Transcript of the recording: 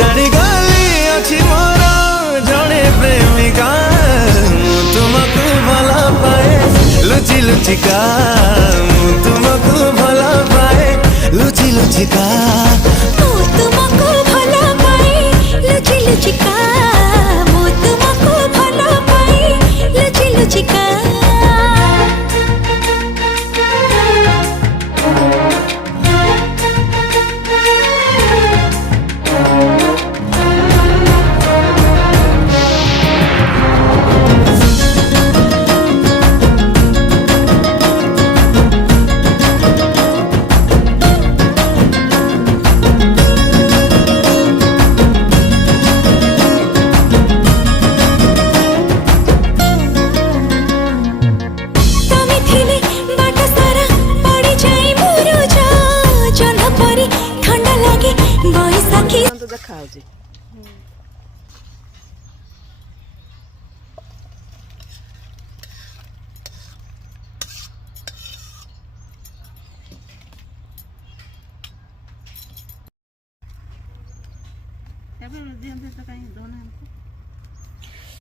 जानी गली अच्छी मोर जड़े प्रेमिका तुमको भला पाए लुचि लुचिका तुमको भला पाए लुचि लुचिका तुमको भला पाए लुचि लुचिका तुमको भला पाए लुचि लुचिका देखा होची ଏବେ ଦିଅନ୍ତି ତ କାଇଁ ଦଉନାହାନ୍ତି।